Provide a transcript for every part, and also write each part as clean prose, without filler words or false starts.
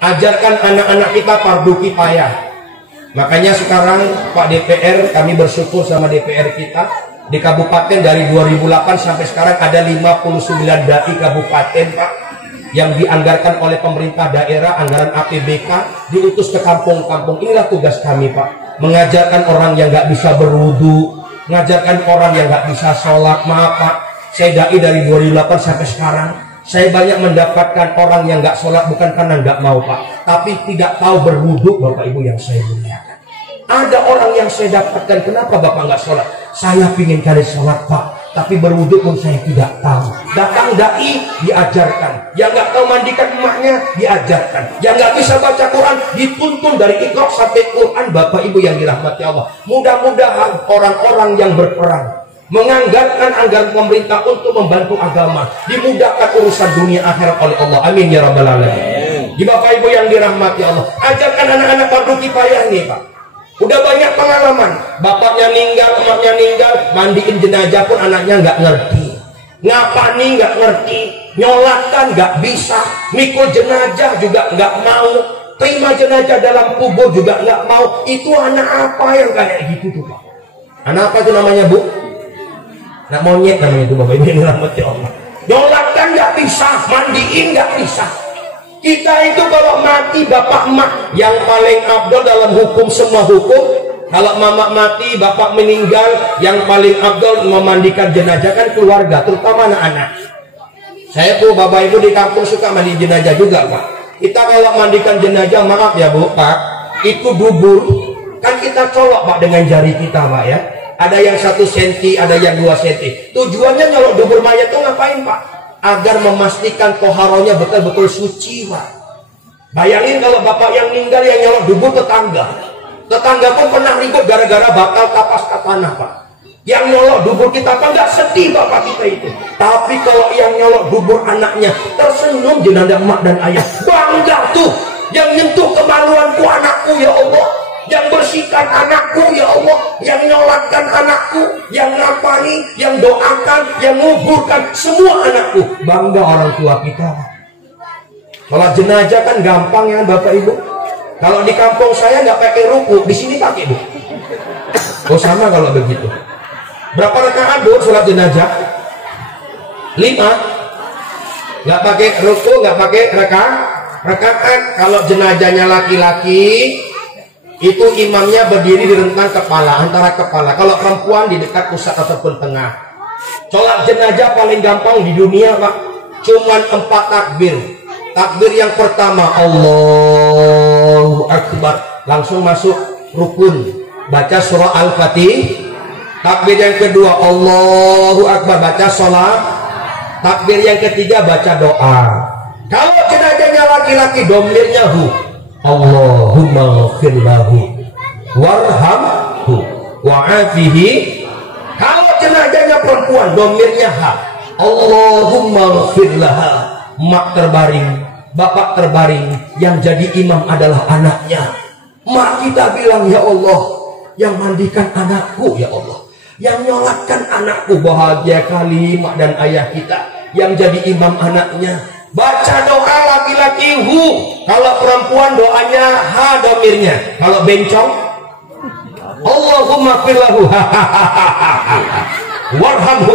Ajarkan anak-anak kita fardu kifayah. Makanya sekarang Pak DPR, kami bersyukur sama DPR kita di kabupaten dari 2008 sampai sekarang ada 59 dai kabupaten Pak yang dianggarkan oleh pemerintah daerah, anggaran APBK diutus ke kampung-kampung. Inilah tugas kami Pak, mengajarkan orang yang nggak bisa berwudu, mengajarkan orang yang nggak bisa sholat. Maaf Pak, saya dai dari 2008 sampai sekarang. Saya banyak mendapatkan orang yang nggak sholat bukan karena nggak mau Pak, tapi tidak tahu berwudu Bapak Ibu yang saya muliakan. Ada orang yang saya dapatkan, kenapa Bapak nggak sholat? Saya pingin kali sholat Pak, tapi berwudu pun saya tidak tahu. Datang dai diajarkan, yang nggak tahu mandikan emaknya diajarkan, yang nggak bisa baca Quran dituntun dari Iqra sampai Quran. Bapak Ibu yang dirahmati Allah, mudah-mudahan orang-orang yang berperang menganggarkan anggaran pemerintah untuk membantu agama dimudahkan urusan dunia akhirat oleh Allah. Amin ya rabbal alamin. Di Bapak Ibu yang dirahmati Allah, ajarkan anak-anak fardu kifayah nih Pak. Udah banyak pengalaman, bapaknya meninggal, emaknya meninggal, mandiin jenazah pun anaknya nggak ngerti, ngapani nggak ngerti, nyolatkan nggak bisa, mikul jenazah juga nggak mau, terima jenazah dalam kubur juga nggak mau. Itu anak apa yang kayak gitu tuh Pak? Anak apa itu namanya Bu? Nak monyet namanya itu Bapak Ibu yang dirahmati Allah. Nyolatkan nggak bisa, mandiin nggak bisa. Kita itu kalau mati bapak emak yang paling abdol dalam hukum, semua hukum. Kalau mama mati, bapak meninggal, yang paling abdol memandikan jenazah kan keluarga, terutama anak-anak. Saya tuh Bapak Ibu di kampung suka mandi jenazah juga Pak. Kita kalau mandikan jenazah, maaf ya Bu Pak, itu dubur kan kita colok Pak dengan jari kita Pak ya. Ada yang 1 cm, ada yang 2 cm. Tujuannya nyolok dubur mayat itu ngapain Pak? Agar memastikan toharonya betul-betul suci Pak. Bayangin kalau bapak yang meninggal yang nyolok dubur tetangga. Tetangga pun pernah ribut gara-gara bakal kapas ke tanah Pak. Yang nyolok dubur kita Pak, nggak sedih bapak kita itu. Tapi kalau yang nyolok dubur anaknya, tersenyum jenazah emak dan ayah. Bangga tuh. Yang nyentuh kemaluanku anakku ya Allah, yang bersihkan anakku ya Allah, yang nyolatkan anakku, yang ngapani, yang doakan, yang nguburkan semua anakku. Bangga orang tua kita. Kalau jenazah kan gampang ya Bapak Ibu. Kalau di kampung saya nggak pakai ruku, di sini pakai Bu. Oh sama kalau begitu. Berapa rakaat Bu sholat jenazah? 5. Nggak pakai ruku, nggak pakai rakaat. Kalau jenazahnya laki-laki, itu imamnya berdiri di rentang kepala, antara kepala. Kalau perempuan di dekat pusat ataupun tengah. Sholat jenazah paling gampang di dunia Pak, cuman 4 takbir. Takbir yang pertama Allahu Akbar, langsung masuk rukun, baca surah Al-Fatih. Takbir yang kedua Allahu Akbar, baca sholat. Takbir yang ketiga baca doa. Kalau jenazahnya laki-laki, domirnya hu, Allahumma ghfir lahu warhamhu wa'afihi. Kalau jenazahnya perempuan, domirnya ha, Allahumma ghfir laha. Mak terbaring, bapak terbaring, yang jadi imam adalah anaknya. Mak kita bilang ya Allah, yang mandikan anakku ya Allah, yang nyolatkan anakku. Bahagia kali mak dan ayah kita yang jadi imam anaknya. Baca doa laki-laki hu, kalau perempuan doanya ha domirnya. Kalau bencong Allahumma firlahu warhamhu.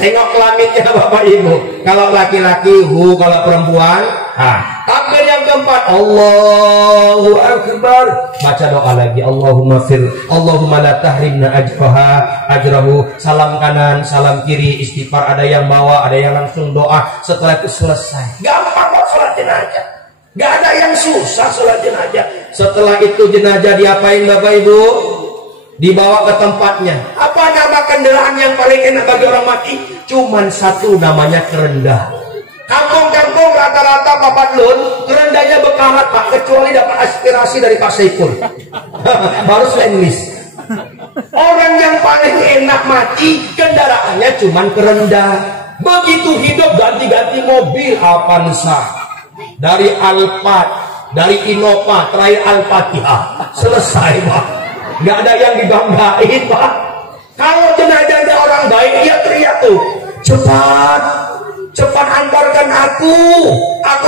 Tengok kelaminnya Bapak Ibu. Kalau laki-laki hu, kalau perempuan ha. Takbir yang keempat Allahu Akbar, baca doa lagi Allahumma fir, Allahumma la tahrimna ajrahu. Salam kanan, salam kiri, istighfar. Ada yang bawa, ada yang langsung doa. Setelah itu selesai. Gampang kok sholat jenazah, gak ada yang susah sholat jenazah. Setelah itu jenazah diapain Bapak Ibu? Dibawa ke tempatnya. Apa nama kendaraan yang paling enak bagi orang mati? Cuman satu, namanya kerendah. Kampung-kampung rata-rata Bapak Lun, kerendahnya bekarat Pak, kecuali dapat aspirasi dari Pak Saiful. Harus English. Orang yang paling enak mati, kendaraannya cuman kerendah. Begitu hidup ganti-ganti mobil, Avanza, dari Alphard, dari Innova, terakhir Al-Fatihah. Selesai Pak. Nggak ada yang dibanggain Pak. Kalau jenazahnya orang baik, dia teriak tuh, cepat cepat antarkan aku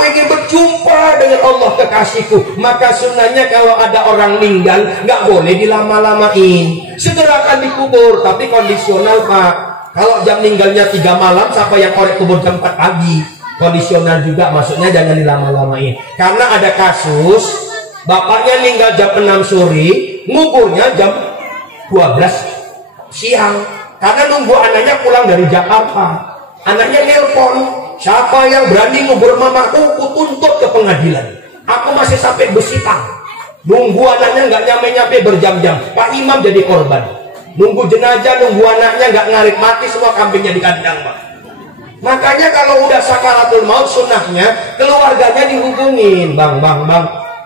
ingin berjumpa dengan Allah kekasihku. Maka sunnahnya kalau ada orang meninggal nggak boleh dilama-lamain, segerakan dikubur, tapi kondisional Pak. Kalau jam meninggalnya 3 malam, siapa yang korek kubur jam 4 pagi? Kondisional juga, maksudnya jangan dilama-lamain. Karena ada kasus bapaknya meninggal jam 6 sore, nguburnya jam 12 siang, karena nunggu anaknya pulang dari Jakarta. Anaknya nelpon, siapa yang berani ngubur mamaku, aku tuntut ke pengadilan. Aku masih sampai Besitang, nunggu anaknya nggak nyampe-nyampe berjam-jam. Pak Imam jadi korban, nunggu jenazah, nunggu anaknya nggak ngarit, mati semua kambingnya di kandang Pak. Makanya kalau udah sakaratul maut, sunnahnya keluarganya dihubungin, bang,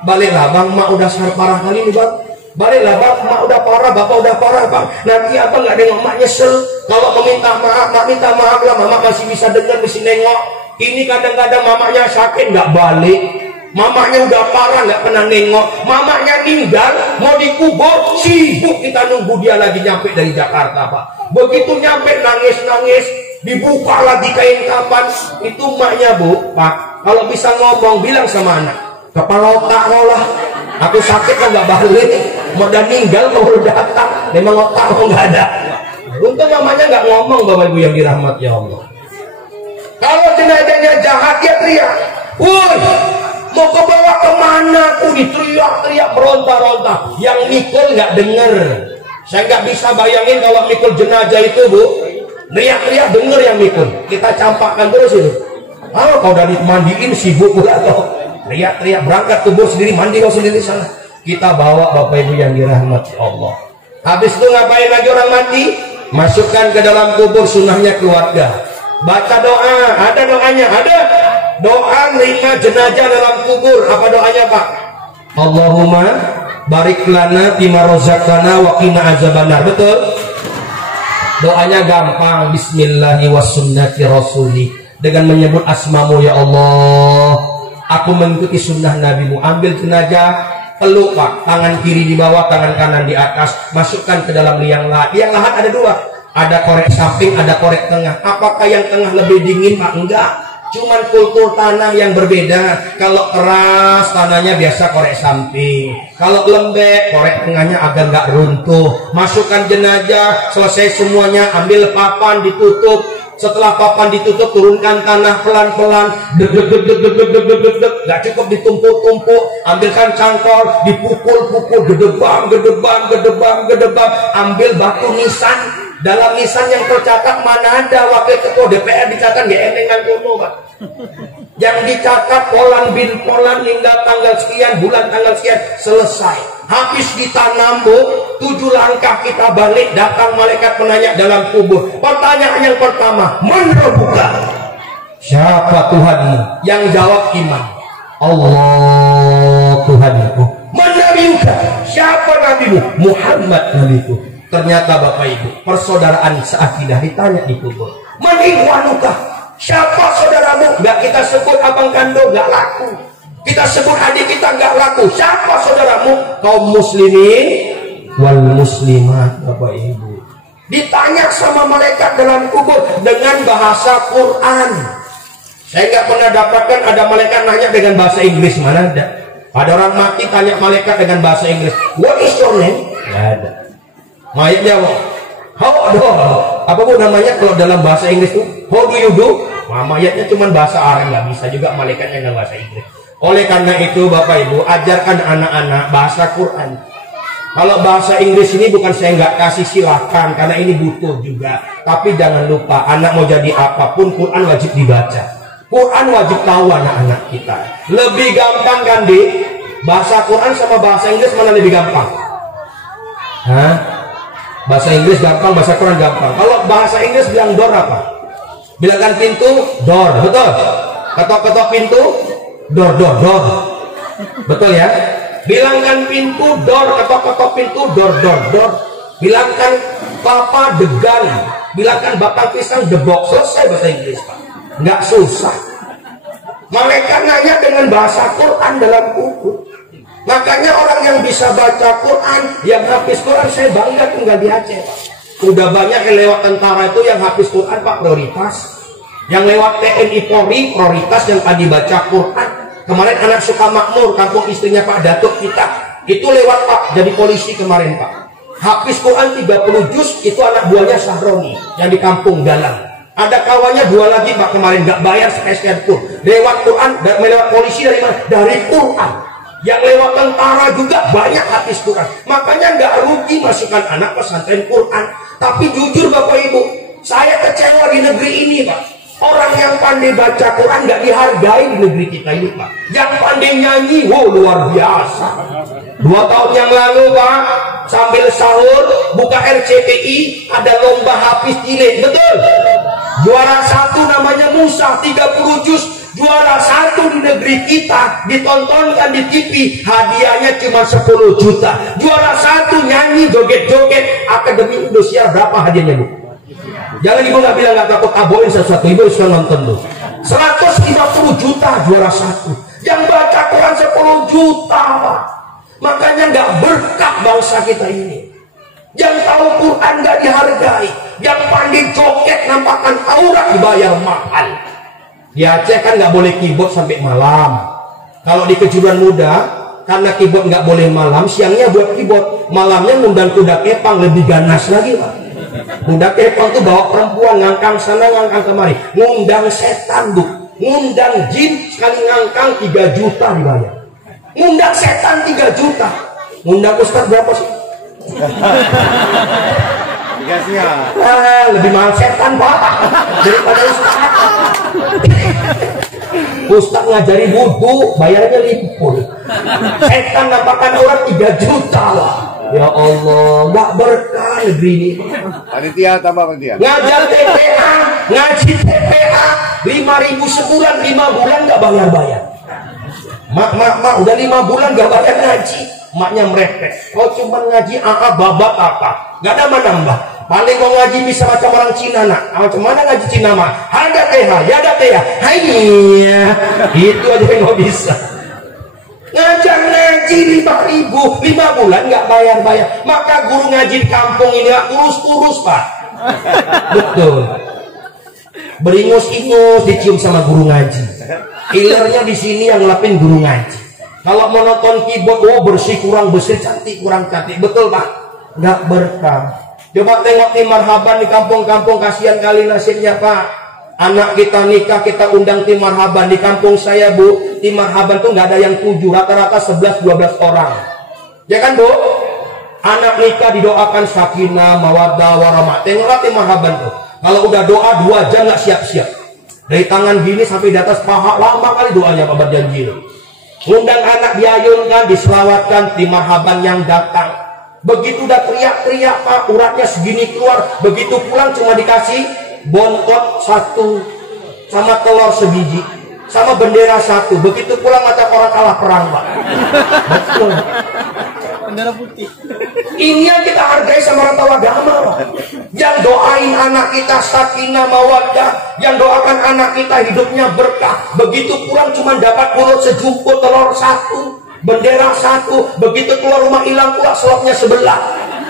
baliklah bang, mak udah parah kali ini bang, baliklah bang, mak udah parah, bapak udah parah bang, nanti apa nggak nengok mak nyesel. Kalau meminta maaf, mak minta maaf lah, mama masih bisa dengar, bisa nengok. Ini kadang-kadang mamanya sakit nggak balik, mamanya udah parah nggak pernah nengok, mamanya meninggal mau dikubur, sibuk kita nunggu dia lagi nyampe dari Jakarta Pak. Begitu nyampe nangis, dibuka lagi kain kapan, itu maknya Bu Pak. Kalau bisa ngomong bilang sama anak, kepala otak lo lah, aku sakit kok nggak balik, mau udah meninggal mau udah datang, memang otak lo nggak ada. Untung mamanya nggak ngomong, Bapak Ibu yang dirahmati ya Allah. Kalau jenazahnya jahat dia teriak, woi mau ke bawah kemana? Aku diteriak-teriak, berontak-rontak. Yang mikul nggak denger. Saya nggak bisa bayangin kalau mikul jenazah itu Bu, teriak-teriak denger yang mikul. Kita campakkan terus itu. Kalau kau dari mandiin sibuk pula kau, teriak-teriak, berangkat kubur sendiri, mandi kau sendiri sana. Kita bawa Bapak Ibu yang dirahmati Allah. Habis itu ngapain lagi orang mati? Masukkan ke dalam kubur, sunnahnya keluarga. Baca doa, ada doanya, ada doa nerima jenazah dalam kubur. Apa doanya Pak? Allahumma barik lana fima razaqtana wa qina azabannar. Betul? Doanya gampang, bismillahi wa sunnati rasuli. Dengan menyebut asmamu ya Allah, aku mengikuti sunnah nabimu. Ambil jenazah, peluk Pak, tangan kiri di bawah, tangan kanan di atas, masukkan ke dalam liang lahat. Liang lahat ada 2, ada korek samping, ada korek tengah. Apakah yang tengah lebih dingin Pak? Enggak, cuman kultur tanah yang berbeda. Kalau keras tanahnya biasa korek samping, kalau lembek korek tengahnya agak nggak runtuh. Masukkan jenazah, selesai semuanya, ambil papan ditutup. Setelah papan ditutup, turunkan tanah pelan-pelan, gak cukup ditumpuk-tumpuk. Ambilkan cangkol, dipukul-pukul, gedebang. Ambil batu nisan. Dalam nisan yang tercatat mana ada wakil ketua DPR dicatat gak emengan kuno Pak. Yang dicatat Polan bin Polan hingga tanggal sekian, bulan tanggal sekian, selesai. Habis ditanam Bu, 7 langkah kita balik, datang malaikat menanya dalam kubur. Pertanyaan yang pertama, man rabbuka? Siapa Tuhanmu? Yang jawab iman, Allah Tuhanku. Man nabiyuka? Siapa nabimu? Muhammad nabiku. Ternyata Bapak Ibu, persaudaraan seakidah ditanya di kubur. Man ikhwanuka? Siapa saudaramu? Gak kita sebut abang kandung, gak laku. Kita sebut adik kita, gak laku. Siapa saudaramu? Kaum muslimin wal muslimat. Bapak Ibu ditanya sama malaikat dalam kubur dengan bahasa Quran. Saya nggak pernah dapatkan ada malaikat nanya dengan bahasa Inggris, mana ada. Ada orang mati tanya malaikat dengan bahasa Inggris, what is your name? Nggak ada. Mayat jawab, how do, apa Bu namanya kalau dalam bahasa Inggris itu, how do you do? Nah, mayatnya cuma bahasa Arab, nggak bisa juga malaikatnya dengan bahasa Inggris. Oleh karena itu Bapak Ibu, ajarkan anak-anak bahasa Quran. Kalau bahasa Inggris ini bukan saya nggak kasih, silahkan, karena ini butuh juga. Tapi jangan lupa, anak mau jadi apapun, Quran wajib dibaca. Quran wajib tahu anak-anak kita. Lebih gampang kan di bahasa Quran sama bahasa Inggris, mana lebih gampang? Hah? Bahasa Inggris gampang, bahasa Quran gampang. Kalau bahasa Inggris bilang door apa? Bilangkan pintu, door, betul. Ketok-ketok pintu, door. Betul ya? Bilangkan pintu, door. Ketok-ketok pintu, door. Bilangkan papa, the gun. Bilangkan bapak pisang, the box. Selesai bahasa Inggris Pak. Nggak susah. Malaikat nanya dengan bahasa Quran dalam kubur. Makanya orang yang bisa baca Quran, yang habis Quran, saya bangga tinggal di Aceh Pak. Udah banyak yang lewat tentara itu yang habis Quran Pak, prioritas. Yang lewat TNI Polri prioritas yang tadi baca Quran. Kemarin anak suka makmur, kampung istrinya Pak Datuk kita, itu lewat Pak, jadi polisi kemarin Pak. Hafiz Quran 30 juz, itu anak buahnya Sahroni yang di kampung dalam. Ada kawannya 2 lagi Pak kemarin, nggak bayar sepeser pun. Lewat Quran, lewat polisi dari mana? Dari Quran. Yang lewat tentara juga banyak hafiz Quran. Makanya nggak rugi masukkan anak pesantren Quran. Tapi jujur Bapak Ibu, saya kecewa di negeri ini Pak. Orang yang pandai baca Quran nggak dihargai di negeri kita ini Pak. Yang pandai nyanyi, wow luar biasa. 2 tahun yang lalu Pak, sambil sahur buka RCTI, ada lomba hafiz cilik, betul? Juara 1 namanya Musa 30 juz. Juara 1 di negeri kita, ditontonkan di TV, hadiahnya cuma 10 juta. Juara 1 nyanyi joget-joget, Akademi Indosiar berapa hadiahnya Bu? Jangan ibu nggak bilang nggak takut aboin sesuatu, ibu sudah nonton tuh. 150 juta juara 1. Yang baca Quran 10 juta Pak. Makanya nggak berkah bangsa kita ini. Yang tahu Quran nggak dihargai. Yang pandai joget nampakkan aurat dibayar mahal. Di Aceh kan nggak boleh keyboard sampai malam. Kalau di Kejuruan Muda, karena keyboard nggak boleh malam, siangnya buat keyboard, malamnya ngundang kuda kepang, lebih ganas lagi Pak. Kuda kepang tuh bawa perempuan ngangkang sana ngangkang kemari, ngundang setan Bu, ngundang jin, sekali ngangkang 3 juta dibayar. Ngundang setan 3 juta. Ngundang ustaz berapa sih? Lebih mahal setan Pak daripada ustaz. Ustaz ngajari wudhu bayarnya limpul. Setan nampakkan orang 3 juta lah. Ya Allah, nggak berkah negeri ini. Panitia tambah panitia. Ngajar TPA, ngaji TPA 5.000 sebulan, 5 bulan nggak bayar-bayar. Mak, udah 5 bulan nggak bayar ngaji. Maknya merepek. Kau cuma ngaji AA babak apa? Nggak ada nambah. Paling mau ngaji bisa macam orang Cina nak. Macam mana ngaji Cina mah? Ada TH, ya ada TH. Hai, itu aja yang nggak bisa. Ngajar ngaji 5.000, 5 bulan nggak bayar-bayar. Maka guru ngaji di kampung ini nggak kurus-kurus Pak. Betul. Beringus-ingus dicium sama guru ngaji. Killernya di sini yang ngelapin guru ngaji. Kalau mau nonton keyboard, oh bersih kurang bersih, cantik kurang cantik, betul Pak? Nggak berkah. Coba tengok tim marhaban di kampung-kampung, kasihan kali nasibnya Pak. Anak kita nikah, kita undang tim marhaban. Di kampung saya Bu, tim marhaban tuh nggak ada yang 7, rata-rata 11-12 orang. Ya kan Bu? Anak nikah didoakan sakinah, mawaddah, warahmah. Tengoklah tim marhaban tuh. Kalau udah doa 2 jam nggak siap-siap. Dari tangan gini sampai di atas paha, lama kali doanya Pak berjanji. Undang anak diayunkan, diselawatkan, tim marhaban yang datang. Begitu udah teriak-teriak Pak, uratnya segini keluar. Begitu pulang cuma dikasih bontot 1 sama telur sebiji sama bendera 1. Begitu pulang macam orang kalah perang Pak. Betul. Bendera putih. Ini yang kita hargai sama orang tahu agama Pak. Yang doain anak kita sakinah mawaddah, yang doakan anak kita hidupnya berkah. Begitu pulang cuma dapat urut sejumput telur 1, bendera 1. Begitu keluar rumah hilang pula selopnya sebelah.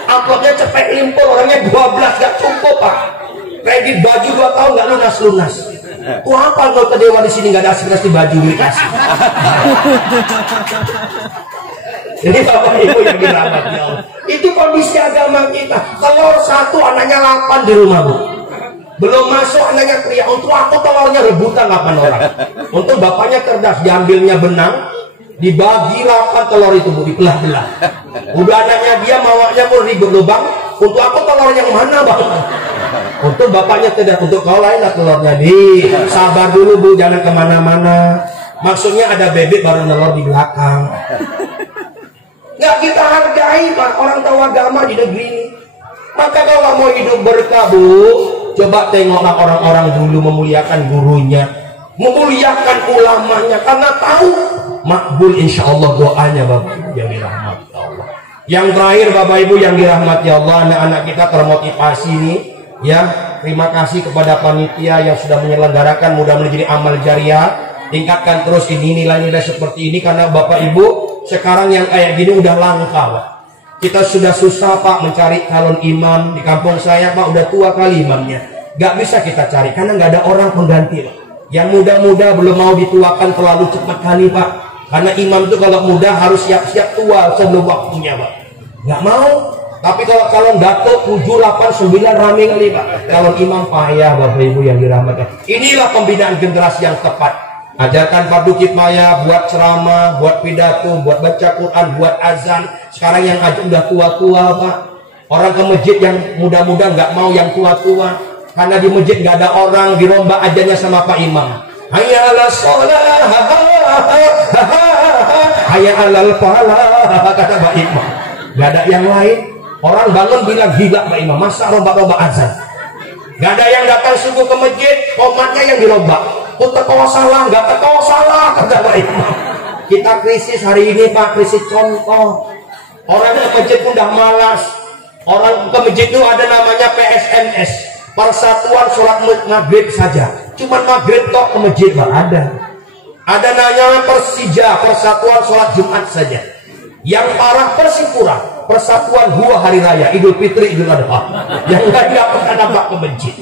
Amplopnya cepet limpul, orangnya 12, gak cukup Pak. Kredit baju 2 tahun nggak lunas. Wah apa anggota dewan di sini nggak ada asli baju dikasih. Jadi Bapak Ibu yang dirahmati Allah, itu kondisi agama kita. Telur 1 anaknya 8 di rumah Bu. Belum masuk anaknya teriak, untuk aku telurnya rebutan 8 orang. Untuk bapaknya cerdas, diambilnya benang, dibagi 8 telur itu Bu, dibelah-belah. Udah anaknya dia mawaknya pun ribut lubang. Untuk aku telur yang mana Bang? Untuk bapaknya tidak, untuk kau lain lah telurnya. Sabar dulu Bu, jangan kemana-mana. Maksudnya ada bebek baru telur di belakang. Nggak kita hargai Pak orang tahu agama di negeri ini. Maka kalau mau hidup berkah Bu, coba tengoklah orang-orang dulu memuliakan gurunya, memuliakan ulamanya, karena tahu makbul insya Allah doanya Bapak Ibu yang dirahmati Allah. Yang terakhir Bapak Ibu yang dirahmati Allah, anak-anak kita termotivasi nih. Ya, terima kasih kepada panitia yang sudah menyelenggarakan, mudah-mudahan jadi amal jariah. Tingkatkan terus ini nilai-nilai seperti ini, karena Bapak Ibu sekarang yang kayak gini udah langka Pak. Kita sudah susah Pak mencari calon imam. Di kampung saya Pak udah tua kali imamnya. Nggak bisa kita cari karena nggak ada orang pengganti, Pak. Yang muda-muda belum mau dituakan terlalu cepat kali, Pak. Karena imam itu kalau muda harus siap-siap tua sebelum waktunya, Pak. Nggak mau. Tapi kalau datuk 7, 8, 9 rame kali, Pak. Kalau imam payah, Bapak Ibu yang dirahmati. Inilah pembinaan generasi yang tepat. Ajarkan fardu kifayah, buat ceramah, buat pidato, buat baca Quran, buat azan. Sekarang yang azan udah tua-tua, Pak. Orang ke masjid yang muda-muda nggak mau yang tua-tua. Karena di masjid nggak ada orang, dirombak ajannya sama Pak Imam. Hayya 'alas shalah, hayya 'alal falah, kata Pak Imam. Nggak ada yang lain. Orang bangun bilang, gila Pak Imam, masa rombak-rombak azan? Nggak ada yang datang subuh ke masjid, komatnya yang dirombak. Oh, teko salah, nggak teko salah, kata Pak Imam. Kita krisis hari ini, Pak, krisis contoh. Orang ke masjid pun udah malas. Orang ke masjid itu ada namanya PSMS, Persatuan Sholat Maghrib saja. Cuman maghrib tok ke masjid, Pak, ada. Ada namanya Persija, Persatuan Sholat Jumat saja. Yang parah Persipura, Persatuan Dua Hari Raya, Idul Fitri, Idul Adha. Yang lain nggak pernah nampak ke masjid.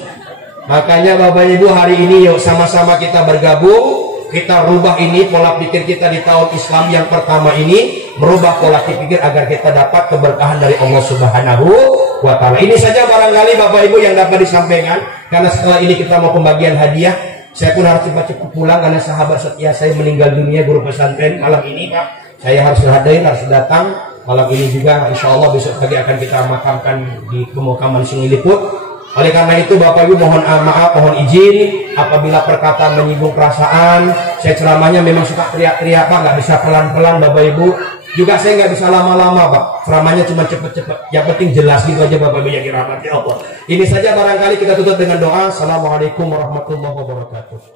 Makanya Bapak Ibu hari ini yuk sama-sama kita bergabung. Kita rubah ini pola pikir kita di tahun Islam yang pertama ini, merubah pola pikir agar kita dapat keberkahan dari Allah Subhanahu wa Ta'ala. Ini saja barangkali Bapak Ibu yang dapat disampaikan, karena setelah ini kita mau pembagian hadiah. Saya pun harus cepat-cepat pulang karena sahabat setia saya meninggal dunia, guru pesantren malam ini, Pak. Saya harus hadir, harus datang malam ini juga. Insya Allah besok pagi akan kita makamkan di pemakaman Sungai Liput. Oleh karena itu Bapak Ibu mohon maaf, mohon izin apabila perkataan menyinggung perasaan. Saya ceramahnya memang suka teriak-teriak, Pak, nggak bisa pelan-pelan Bapak Ibu. Juga saya nggak bisa lama-lama, Pak. Ceramahnya cuma cepet-cepet. Yang penting jelas gitu aja Bapak Ibu yang dirahmati Allah. Ini saja barangkali kita tutup dengan doa. Assalamualaikum warahmatullahi wabarakatuh.